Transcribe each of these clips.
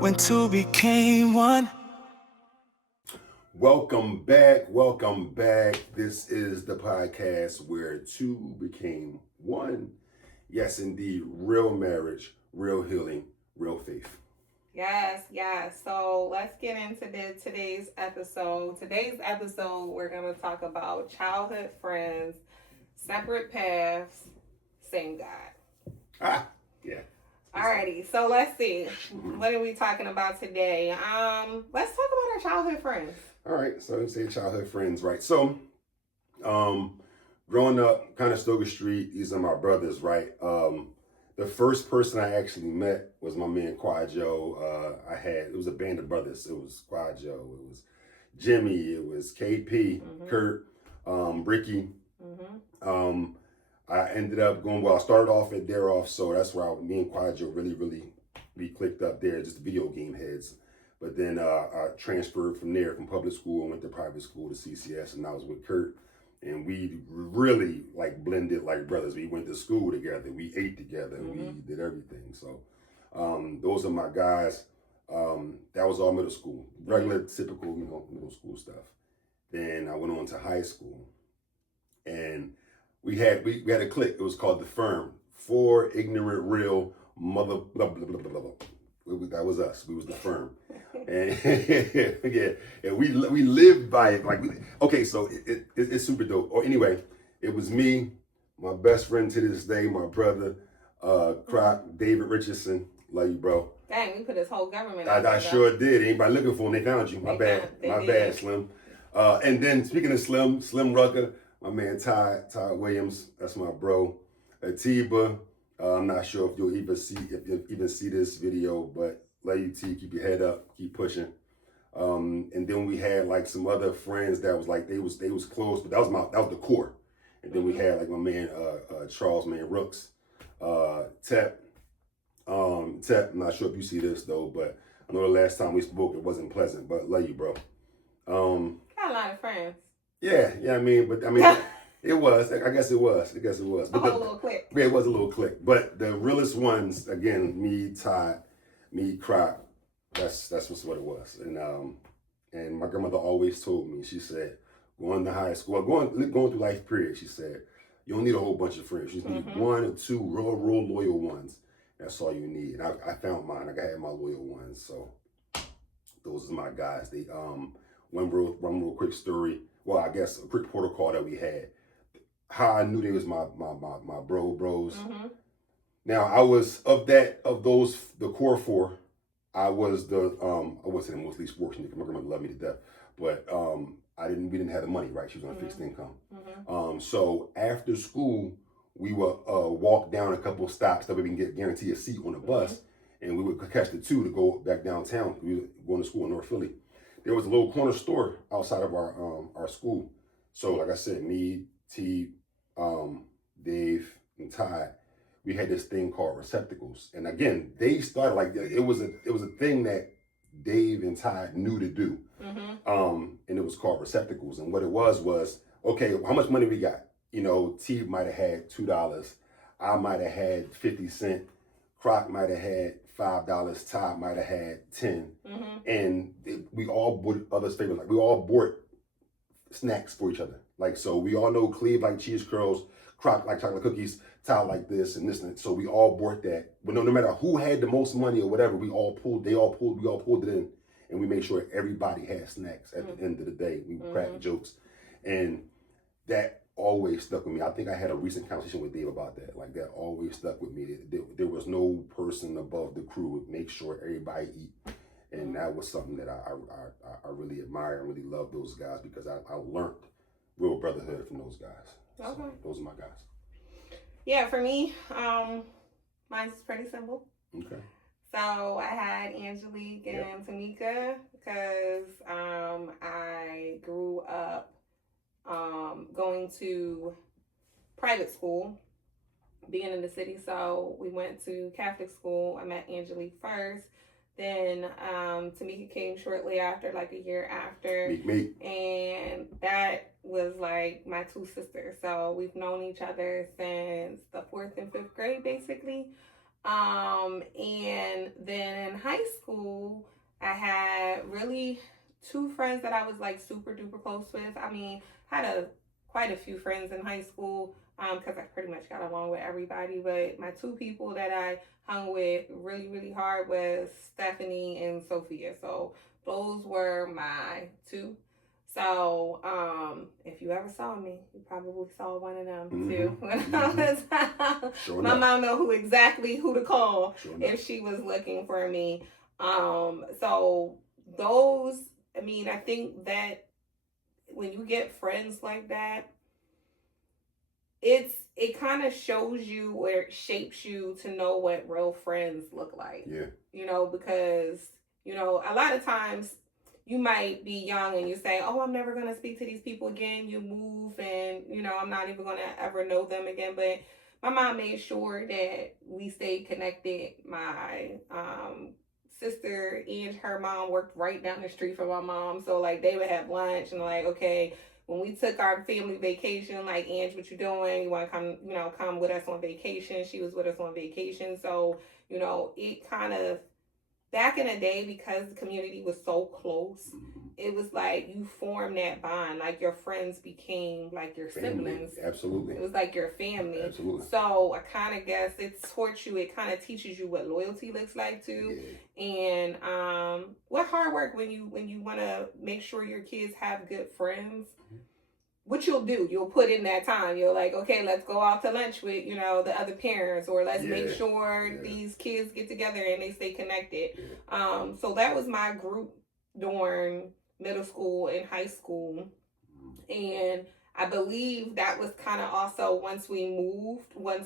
When two became one. Welcome back. Welcome back. This is the podcast where two became one. Yes, indeed. Real marriage, real healing, real faith. Yes, yes. So let's get into today's episode. Today's episode, we're going to talk about childhood friends, separate paths, same God. Yeah. Alrighty, so let's see. What are we talking about today? Let's talk about our childhood friends. All right, so you say childhood friends, right? So, growing up, kind of Stoker Street, these are my brothers, right? The first person I actually met was my man Quad Joe. It was a band of brothers. It was Quad Joe, it was Jimmy, it was KP, Kurt, Ricky. I ended up I started off at Dare Off, so that's where me and Quad Joe we clicked up there, just video game heads. But then I transferred from there, from public school, and went to private school to CCS, and I was with Kurt. And we really blended like brothers. We went to school together, we ate together, and we did everything. So those are my guys. That was all middle school, regular, typical, middle school stuff. Then I went on to high school, and we had a clique. It was called The Firm. 4 ignorant, real mother blah blah blah blah blah. That was us. We was The Firm. And yeah, and we lived by it. So it's super dope. Or anyway, it was me, my best friend to this day, my brother, Croc, David Richardson. Love you, bro. Dang, we put this whole government. I sure did. Anybody looking for him, they found you. My bad, Slim. And then speaking of Slim Rucker, my man Ty Williams. That's my bro. Atiba. I'm not sure if you'll even see this video, but love you, T. Keep your head up. Keep pushing. And then we had some other friends that was they was close, but that was the core. And then we had my man Charles Rooks, Tep. Tep. I'm not sure if you see this though, but I know the last time we spoke it wasn't pleasant. But love you, bro. Got a lot of friends. Yeah. It was. I guess it was. But a little clique. Yeah, it was a little clique. But the realest ones, again, me, Todd, me, Croc. That's what it was. And my grandmother always told me. She said, going to high school, going through life period. She said, you don't need a whole bunch of friends. You just need 1 or 2 real loyal ones. That's all you need. And I found mine. I had my loyal ones. So those are my guys. They one real quick story. Well, I guess a quick protocol that we had. How I knew they was my bros. Now I was the core 4. I was I wasn't the most least fortunate because my grandmother loved me to death, but we didn't have the money, right? She was on fixed income. So after school we would walk down a couple of stops that we can guarantee a seat on the bus, and we would catch the 2 to go back downtown. We were going to school in North Philly. There was a little corner store outside of our school. So like I said, me, T, Dave, and Ty, we had this thing called receptacles. And again, they started it was a thing that Dave and Ty knew to do. And it was called receptacles. And what it was, okay, how much money we got? T might have had $2. I might have had 50 cents. Croc might have had $5. Ty might have had 10. And we all bought others' favorites. We all bought snacks for each other. So we all know Cleve like cheese curls, Croc like chocolate cookies, Ty like this and this and that. So we all bought that. But no matter who had the most money or whatever, we all pulled it in, and we made sure everybody had snacks at the end of the day. We cracked jokes. And that always stuck with me. I think I had a recent conversation with Dave about that. That always stuck with me. There was no person above the crew. Make sure everybody eat. And that was something that I really admire and really love those guys, because I learned real brotherhood from those guys. Okay. So those are my guys. Yeah, for me, mine's pretty simple. Okay. So I had Angelique and Tamika because I grew up going to private school, being in the city. So we went to Catholic school. I met Angelique first. Then Tamika came shortly after, like a year after. Me. And that was like my two sisters. So we've known each other since the 4th and 5th grade, basically. And then in high school, I had really two friends that I was like super duper close with. I mean, had quite a few friends in high school because I pretty much got along with everybody. But my two people that I hung with really, really hard was Stephanie and Sophia. So those were my two. So, if you ever saw me, you probably saw one of them too. When I was Sure my enough. mom know who to call Sure enough. if she was looking for me. So those, I mean, I think that when you get friends like that, it kind of shows you where it shapes you to know what real friends look like. Yeah. You know, because, you know, a lot of times you might be young and you say, oh, I'm never going to speak to these people again. You move and, you know, I'm not even going to ever know them again. But my mom made sure that we stayed connected. My sister and her mom worked right down the street from my mom. So, like, they would have lunch and, like, okay, when we took our family vacation, like, Ange, what you doing? You want to come, you know, come with us on vacation? She was with us on vacation. So, you know, it kind of, back in the day, because the community was so close, it was like you formed that bond. Like your friends became like your siblings. Absolutely. It was like your family. Absolutely. So I kind of guess it taught you, it kind of teaches you what loyalty looks like too. Yeah. And what hard work when you want to make sure your kids have good friends. What you'll do, you'll put in that time. You're like, okay, let's go out to lunch with, you know, the other parents, or let's make sure these kids get together and they stay connected. So that was my group during middle school and high school. And I believe that was kind of also once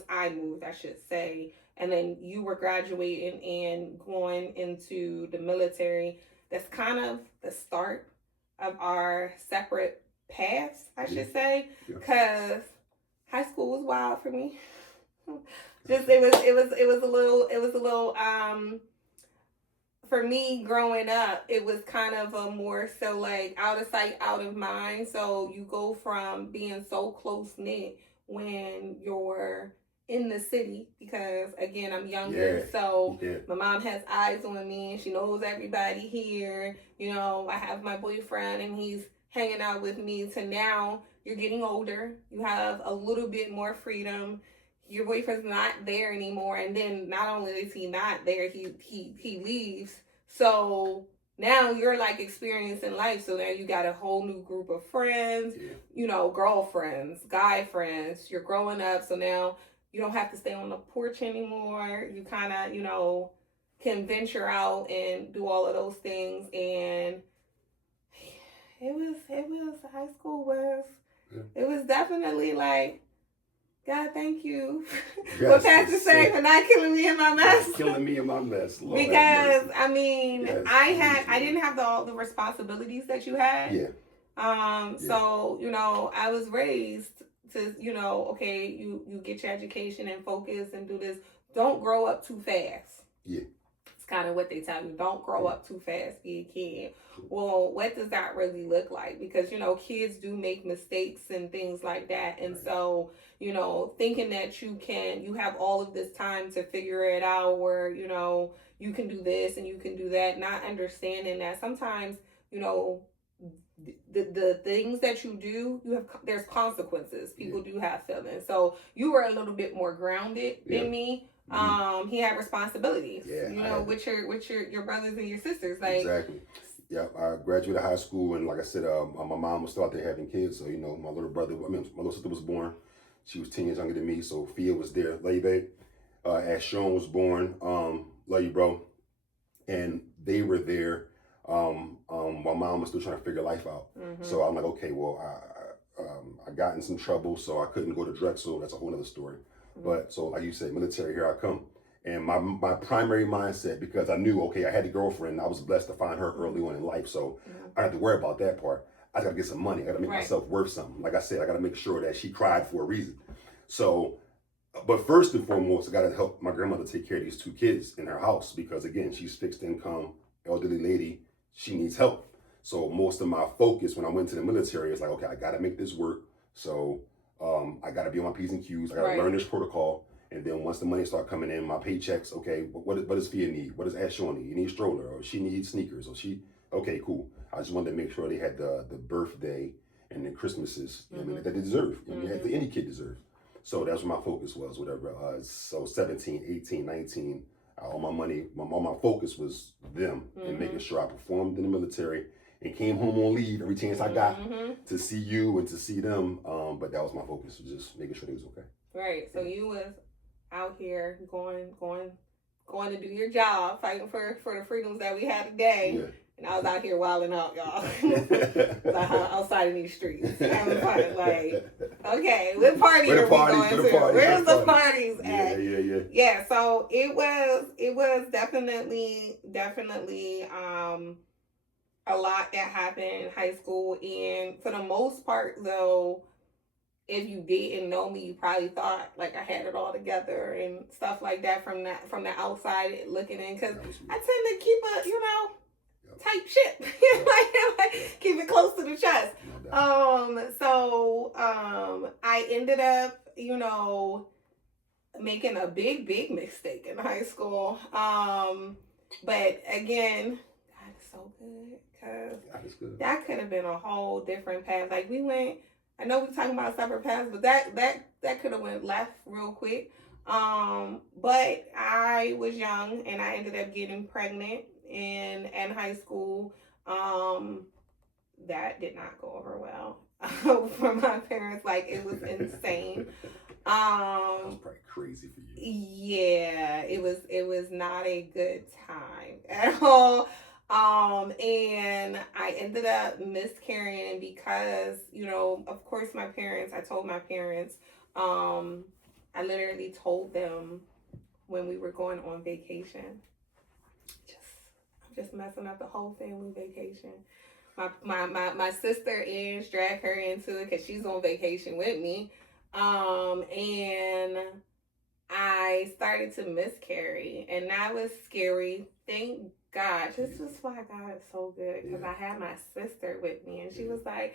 I moved, I should say, and then you were graduating and going into the military. That's kind of the start of our separate paths, I should say, because high school was wild for me. Just it was a little for me growing up, it was kind of a more so like out of sight, out of mind. So you go from being so close knit when you're in the city, because again, I'm younger. So my mom has eyes on me and she knows everybody here. You know, I have my boyfriend and he's hanging out with me, to now you're getting older. You have a little bit more freedom. Your boyfriend's not there anymore, and then not only is he not there, he leaves. So now you're like experiencing life. So now you got a whole new group of friends, you know, girlfriends, guy friends. You're growing up, so now you don't have to stay on the porch anymore. You kind of, you know, can venture out and do all of those things. And it was high school was it was definitely like, God, thank you. What Pastor say for not killing me in my mess. Killing me in my mess. Lord, because I mean, I didn't have all the responsibilities that you had. So, you know, I was raised to, you know, okay, you get your education and focus and do this. Don't grow up too fast. It's kind of what they tell you. Don't grow up too fast, be a kid. Well, what does that really look like? Because, you know, kids do make mistakes and things like that. And so, you know, thinking that you have all of this time to figure it out, or, you know, you can do this and you can do that, not understanding that sometimes, you know, the things that you do, there's consequences. People do have feelings. So you were a little bit more grounded than me. He had responsibilities, you know, with your brothers and your sisters. Like, exactly. Yeah, I graduated high school, and like I said, my mom was still out there having kids. So, you know, my little sister was born. She was 10 years younger than me. Sophia was there. Love you, babe. Ashon was born. Love you, bro. And they were there while mom was still trying to figure life out. So I'm like, okay, well, I got in some trouble, so I couldn't go to Drexel. That's a whole other story. But so, like you said, military, here I come. And my primary mindset, because I knew, okay, I had a girlfriend. I was blessed to find her early on in life. So I don't have to worry about that part. I got to get some money. I got to make myself worth something. Like I said, I got to make sure that she cried for a reason. So But first and foremost, I got to help my grandmother take care of these 2 kids in her house because, again, she's fixed income, elderly lady. She needs help. So most of my focus when I went to the military is like, okay, I got to make this work. So I got to be on my P's and Q's. I got to learn this protocol. And then once the money start coming in, my paychecks, okay, what does Fia need? What does Ashon need? You need a stroller, or she needs sneakers, or okay, cool. I just wanted to make sure they had the birthday and the Christmases, I mean, that they deserve. I mean, that any kid deserves. So that's what my focus was, whatever. So 17, 18, 19, all my money, all my focus was them and making sure I performed in the military and came home on leave every chance I got to see you and to see them. But that was my focus, was just making sure they was okay. Right. So you was out here going to do your job, fighting for the freedoms that we had today. Yeah. And I was out here wilding out, y'all. Outside in these streets, having fun. Like, okay, what party are we going to? Where's the parties at? Yeah. So it was definitely a lot that happened in high school, and for the most part, though, if you didn't know me, you probably thought like I had it all together and stuff like that from the outside looking in, because I tend to keep type shit. like keep it close to the chest. So I ended up, making a big mistake in high school. But again, God is so good, because that could have been a whole different path. Like I know we're talking about separate paths, but that could have went left real quick. But I was young and I ended up getting pregnant in high school. That did not go over well for my parents. Like, it was insane. That was probably crazy for you. Yeah, it was not a good time at all. And I ended up miscarrying because, of course I told my parents, I literally told them when we were going on vacation. I'm just messing up the whole family vacation. My sister Ange dragged her into it because she's on vacation with me. And I started to miscarry, and that was scary. Thank God. This is why God is so good, because I had my sister with me, and she was like,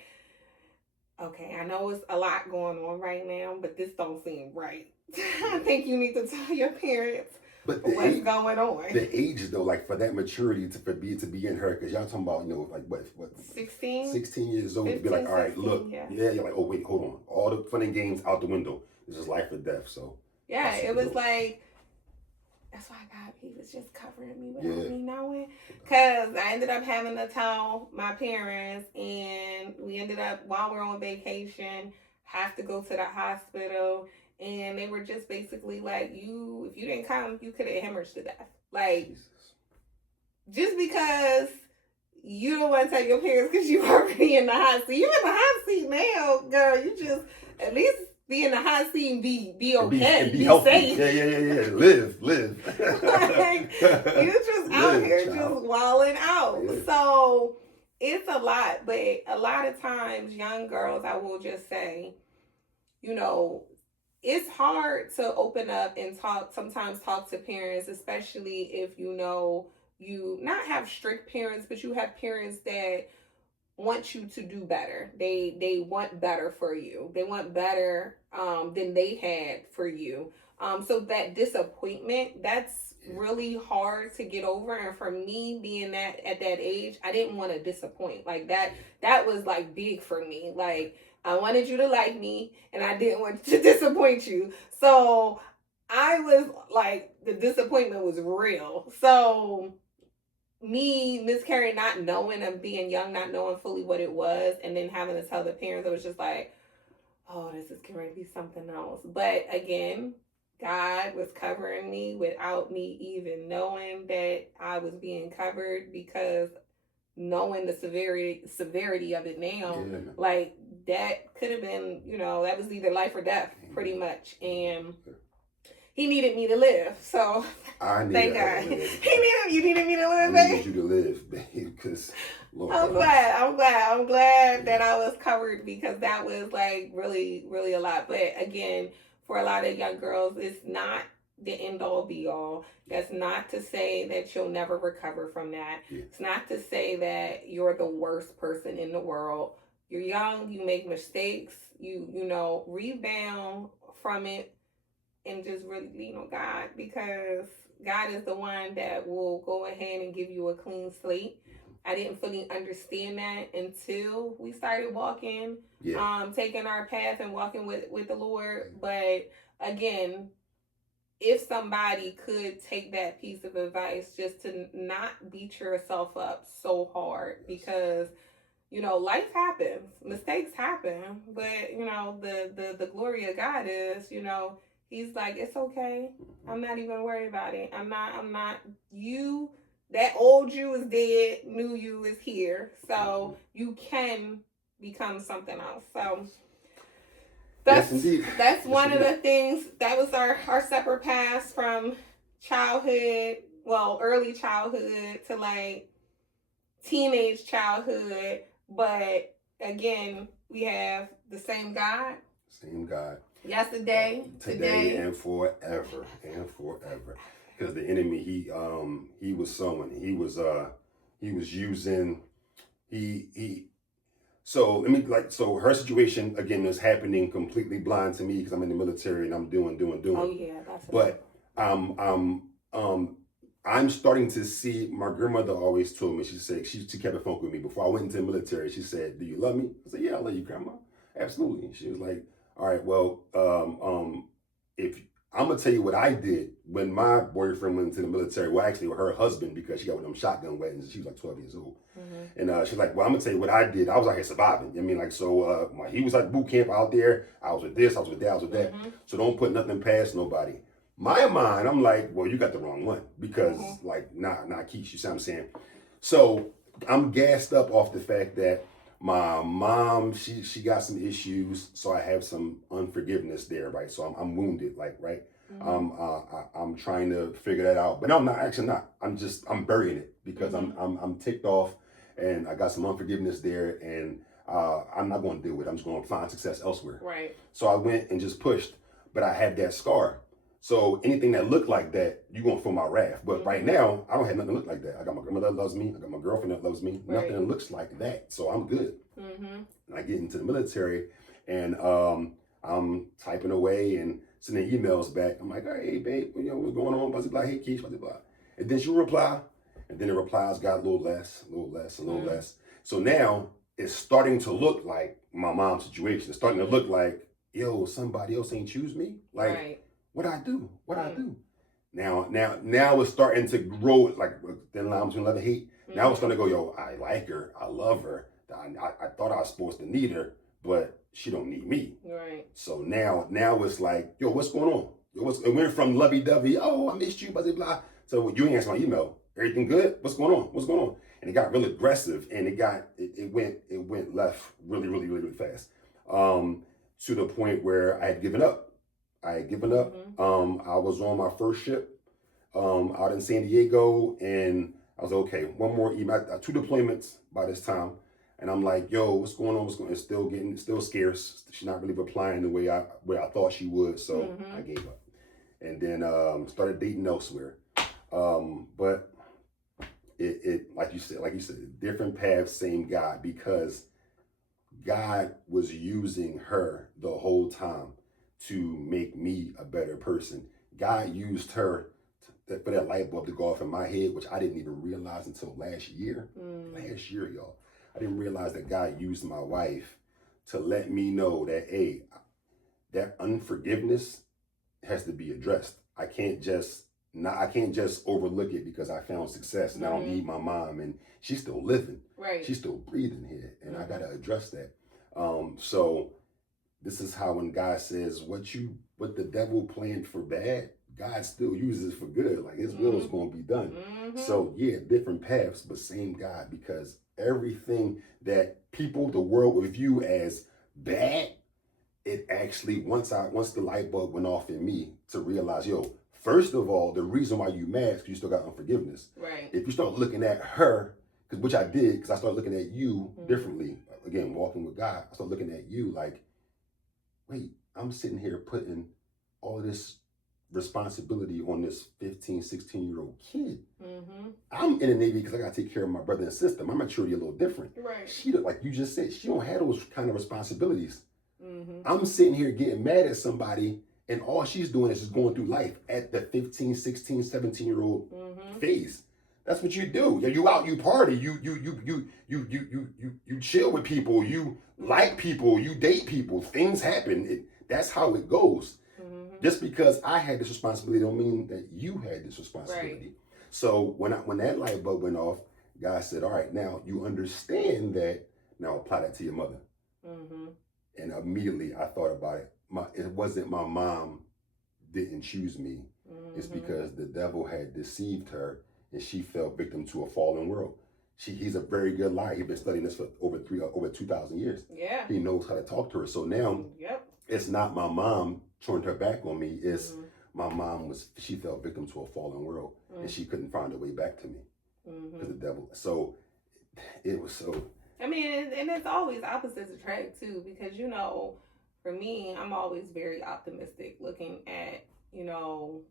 okay, I know it's a lot going on right now, but this don't seem right. I think you need to tell your parents what's going on. The age, though, like for that maturity to be in her, because y'all talking about, like what 16 years old, 15, to be like, all right, 16, look, you're like, oh wait, hold on, all the fun and games out the window. This is life or death. So yeah, it was like, that's why God, he was just covering me without me knowing. Because I ended up having to tell my parents, and we ended up, while we're on vacation, have to go to the hospital. And they were just basically like, if you didn't come, you could have hemorrhaged to death. Like, Jesus. Just because you don't want to tell your parents because you already in the hot seat. You're in the hot seat now, girl. You just, at least be in the hot seat and be okay. Be healthy. Safe. Yeah. Live. Like, you're just out here just wilding out. Yeah. So it's a lot. But a lot of times, young girls, I will just say, it's hard to open up and sometimes talk to parents, especially if you not have strict parents, but you have parents that want you to do better. They want better for you. They want better than they had for you. So that disappointment, that's really hard to get over. And for me, being at that age, I didn't want to disappoint. Like that was like big for me. Like, I wanted you to like me, and I didn't want to disappoint you. So I was like, the disappointment was real. So me miscarrying, not knowing, and being young, not knowing fully what it was, and then having to tell the parents, it was just like, oh, this is going to be something else. But again, God was covering me without me even knowing that I was being covered, because knowing the severity of it now, like, that could have been, that was either life or death, pretty much. And he needed me to live. So thank God. You needed me to live, baby. I needed you to live, babe, because I'm glad that I was covered, because that was like really, really a lot. But again, for a lot of young girls, it's not the end all be all. That's not to say that you'll never recover from that. Yeah. It's not to say that you're the worst person in the world. You're young, you make mistakes, you know, rebound from it and just really lean on God, because God is the one that will go ahead and give you a clean slate. I didn't fully understand that until we started walking, taking our path and walking with the Lord. But again, if somebody could take that piece of advice, just to not beat yourself up so hard, because you know life happens, mistakes happen, but you know the glory of God is, you know, he's like, it's okay, I'm not even worried about it, I'm not you, that old you is dead, new you is here, so you can become something else. So yes, indeed. that's yes, one indeed. of the things. That was our separate paths from childhood, well, early childhood to like teenage childhood. But again, we have the same God. Same God. Yesterday, today, and forever, and forever. Because the enemy, he was sowing. He was using. He. So let me so her situation again is happening completely blind to me because I'm in the military and I'm doing. Oh yeah, that's. But I'm starting to see. My grandmother always told me. She said she kept a phone with me before I went into the military. She said, "Do you love me?" I said, "Yeah, I love you, Grandma. Absolutely." And she was like, "All right, well, if I'm gonna tell you what I did when my boyfriend went into the military. Well, actually, with her husband, because she got one of them shotgun weddings. She was like 12 years old, and she's like, "Well, I'm gonna tell you what I did. I was out here surviving. I mean, like, so he was at boot camp out there. I was with this. I was with that. I was with that. So don't put nothing past nobody." My mind, I'm like, well, you got the wrong one because, like, nah, Keisha, you see what I'm saying? So I'm gassed up off the fact that my mom, she got some issues, so I have some unforgiveness there, right? So I'm wounded, like, right? I'm trying to figure that out, but no, I'm not. Actually, not. I'm burying it because I'm ticked off, and I got some unforgiveness there, and I'm not going to deal with it. I'm just going to find success elsewhere. Right. So I went and just pushed, but I had that scar. So anything that looked like that, you're going to feel my wrath. But right now, I don't have nothing that look like that. I got my grandmother that loves me. I got my girlfriend that loves me. Right. Nothing that looks like that. So I'm good. And I get into the military, and I'm typing away and sending emails back. I'm like, hey, babe, you know, what's going on? Blah, blah, hey, Keish, blah, blah. And then she'll reply. And then the replies got a little less. So now it's starting to look like my mom's situation. It's starting to look like, yo, somebody else ain't choose me. Like, what I do? I do? Now it's starting to grow, like thin line between love and hate. Now it's starting to go, yo, I like her, I love her. I thought I was supposed to need her, but she don't need me. Right. So now it's like, yo, what's going on? It went from lovey-dovey, oh, I missed you, blah, blah, blah. So you ain't answer my email. Everything good? What's going on? And it got real aggressive, and it went left really fast. To the point where I had given up. I was on my first ship out in San Diego, and I was okay. One more email, 2 deployments by this time, and I'm like, yo, what's going on? It's still scarce. She's not really replying the way I thought she would, so I gave up, and then started dating elsewhere. But it like you said, different paths, same God, because God was using her the whole time to make me a better person. God used her for that light bulb to go off in my head, which I didn't even realize until last year. Last year, y'all. I didn't realize that God used my wife to let me know that, hey, that unforgiveness has to be addressed. I can't just overlook it because I found success and I don't need my mom, and she's still living. Right. She's still breathing here, and I gotta address that. So this is how when God says what the devil planned for bad, God still uses for good. Like his will is going to be done. So yeah, different paths, but same God, because everything that the world would view as bad, it actually, once the light bulb went off in me to realize, yo, first of all, the reason why you mad is because you still got unforgiveness. Right. If you start looking at her, which I did, because I started looking at you differently. Again, walking with God, I started looking at you like, wait, I'm sitting here putting all of this responsibility on this 15, 16-year-old kid. Mm-hmm. I'm in the Navy because I got to take care of my brother and sister. My maturity a little different. Right. She, like you just said, she don't have those kind of responsibilities. Mm-hmm. I'm sitting here getting mad at somebody, and all she's doing is just going through life at the 15, 16, 17-year-old phase. That's what you do. You out, you party, you chill with people, you like people, you date people. Things happen. That's how it goes. Just because I had this responsibility don't mean that you had this responsibility. Right. So when that light bulb went off, God said, all right, now you understand that. Now apply that to your mother. Mm-hmm. And immediately I thought about it. It wasn't my mom didn't choose me. Mm-hmm. It's because the devil had deceived her and she fell victim to a fallen world. He's a very good liar. He's been studying this for over 2,000 years. Yeah. He knows how to talk to her. So now it's not my mom turned her back on me. It's my mom she fell victim to a fallen world and she couldn't find a way back to me because the devil. So it was so. I mean, and it's always opposites attract too, because, you know, for me, I'm always very optimistic looking at, you know,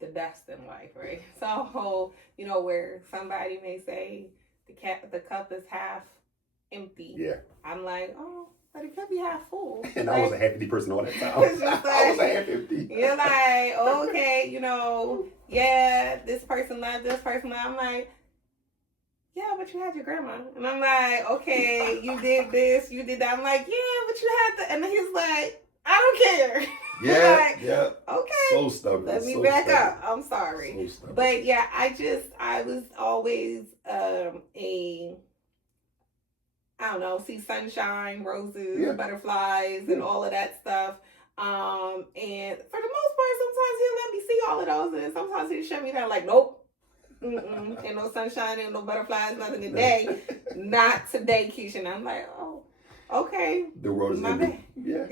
the best in life, right? So, you know, where somebody may say the cup is half empty. Yeah. I'm like, oh, but it could be half full. And like, I was a half empty person all that time. I was a half empty. You're like, okay, you know, yeah, this person loved this person. I'm like, yeah, but you had your grandma. And I'm like, okay, you did this, you did that. I'm like, yeah, but you had the, and he's like, I don't care. Yeah, like, yeah. Okay. So stubborn. Let me back up. I'm sorry. So but yeah, I was always I don't know, see sunshine, roses, butterflies, and all of that stuff. And for the most part, sometimes he'll let me see all of those, and sometimes he'll shut me down like, nope. Ain't no sunshine, ain't no butterflies, nothing today. Not today, Keisha. And I'm like, oh, okay. The world is ending. Yeah.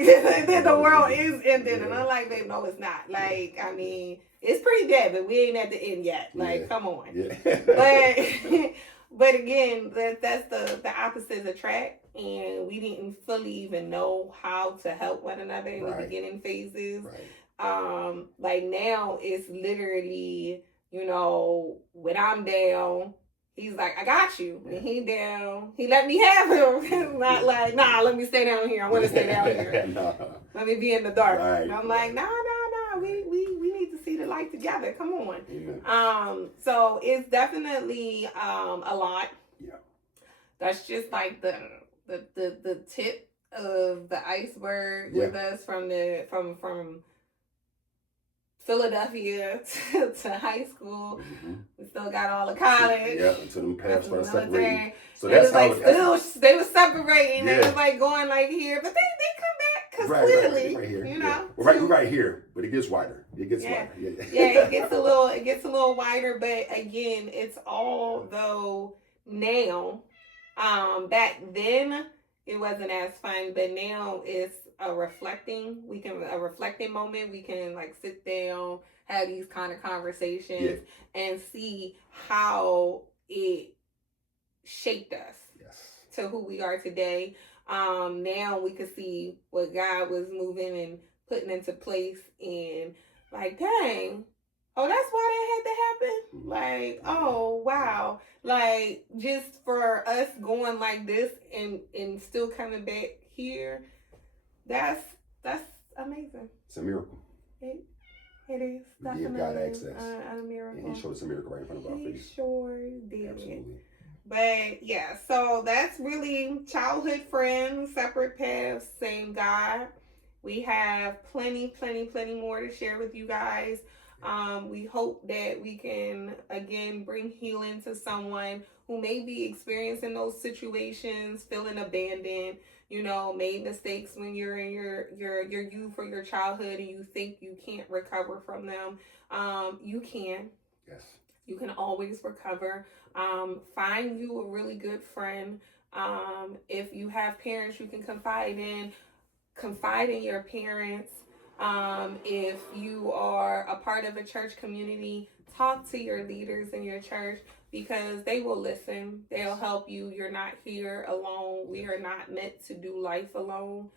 Then the world is ending. And I'm like, babe, no, it's not. Like, I mean, it's pretty bad, but we ain't at the end yet. Like, come on. Yeah. But again, that's the opposites attract. And we didn't fully even know how to help one another in the beginning phases. Right. Like now it's literally, you know, when I'm down, he's like, I got you. When he down, he let me have him. Not like, nah, let me stay down here. I want to stay down here. No. Let me be in the dark. Right. And I'm like, nah. We need to see the light together. Come on. Amen. So it's definitely a lot. Yeah. That's just like the tip of the iceberg with us from Philadelphia to high school. Mm-hmm. We still got all the college. Yeah, until them paths started separating. So that's how like they were separating. Yeah. They was like going like here, but they come back because clearly, right here. You know, we're right here, but it gets wider. It gets wider. Yeah, it gets a little wider. But again, it's all though now. Back then it wasn't as fun, but now it's a reflecting moment. We can like sit down, have these kind of conversations, and see how it shaped us to who we are today. Now we can see what God was moving and putting into place, and like, dang, oh, that's why that had to happen. Like, oh wow, like just for us going like this and still coming back here. That's amazing. It's a miracle. It is. We give God access. A miracle. And he showed us a miracle right in front of our face. He sure did. Absolutely. But yeah, so that's really childhood friends, separate paths, same God. We have plenty more to share with you guys. We hope that we can again bring healing to someone who may be experiencing those situations, feeling abandoned, you know, made mistakes when you're in your youth or your childhood and you think you can't recover from them. You can. Yes. You can always recover. Find you a really good friend. If you have parents you can confide in your parents. If you are a part of a church community, talk to your leaders in your church. because they will listen. They'll help you. You're not here alone. We are not meant to do life alone.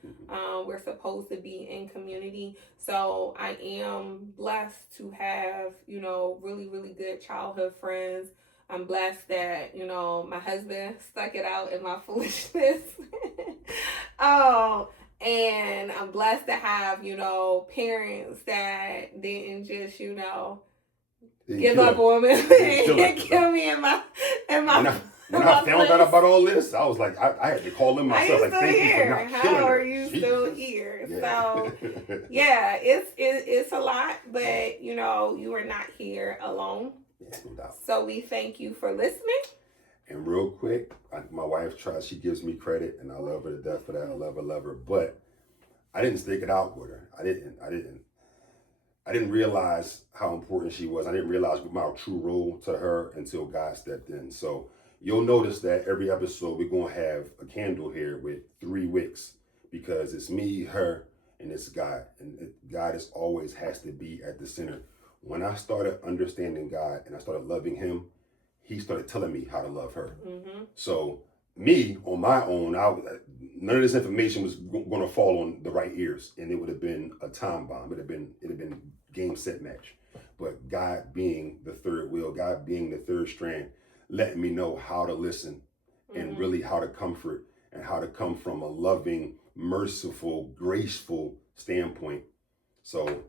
We're supposed to be in community. So I am blessed to have, really, really good childhood friends. I'm blessed that, my husband stuck it out in my foolishness. And I'm blessed to have, parents that didn't just, give up on me and kill me in my when I found out about all this, I was like, I had to call them myself. Like, thank you for not killing her. How are you still here? Yeah. So, yeah, it's a lot, but you are not here alone. Yeah, no doubt. So we thank you for listening. And real quick, my wife she gives me credit, and I love her to death for that. I love her. But I didn't stick it out with her. I didn't realize how important she was. I didn't realize my true role to her until God stepped in. So you'll notice that every episode we're going to have a candle here with 3 wicks, because it's me, her, and it's God. And God always has to be at the center. When I started understanding God and I started loving him, he started telling me how to love her. Mm-hmm. So me, on my own, none of this information was going to fall on the right ears, and it would have been a time bomb. It'd have been game, set, match. But God being the third wheel, God being the third strand, letting me know how to listen, and really how to comfort, and how to come from a loving, merciful, graceful standpoint. So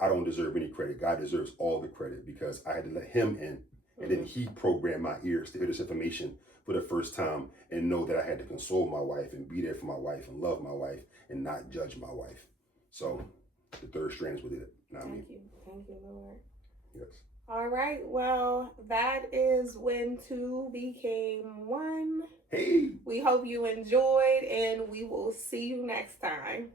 I don't deserve any credit. God deserves all the credit, because I had to let him in, and then he programmed my ears to hear this information for the first time and know that I had to console my wife and be there for my wife and love my wife and not judge my wife. So the third strand is what did it. Thank you, Lord. Yes. All right. Well, that is when 2 became 1. Hey. We hope you enjoyed, and we will see you next time.